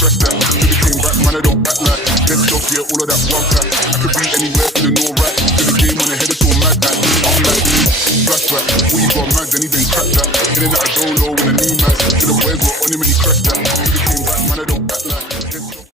crest that. Never came back, man, I don't back like. Head shot, yeah, all of that one pack. I could be anywhere, feeling alright. To the game on the head, it's all mad that. I'm like, flashback. What you got mad, then he been cracked that. In and out of dolo with a new match. To the boys were on him and he crashed that.